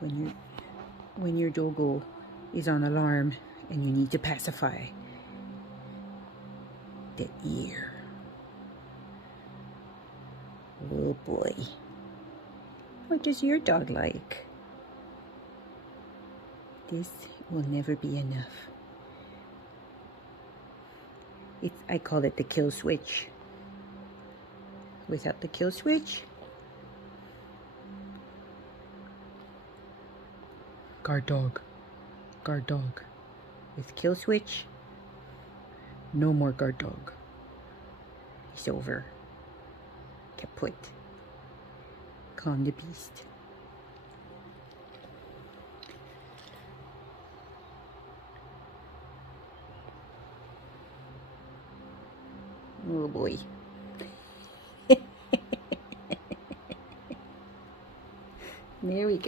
when your doggo is on alarm and you need to pacify the ear. Oh boy. What does your dog like? This will never be enough. I call it the kill switch. Without the kill switch, guard dog. Guard dog. With kill switch, no more guard dog. It's over. Kaput. Calm the beast. Oh boy. There we go.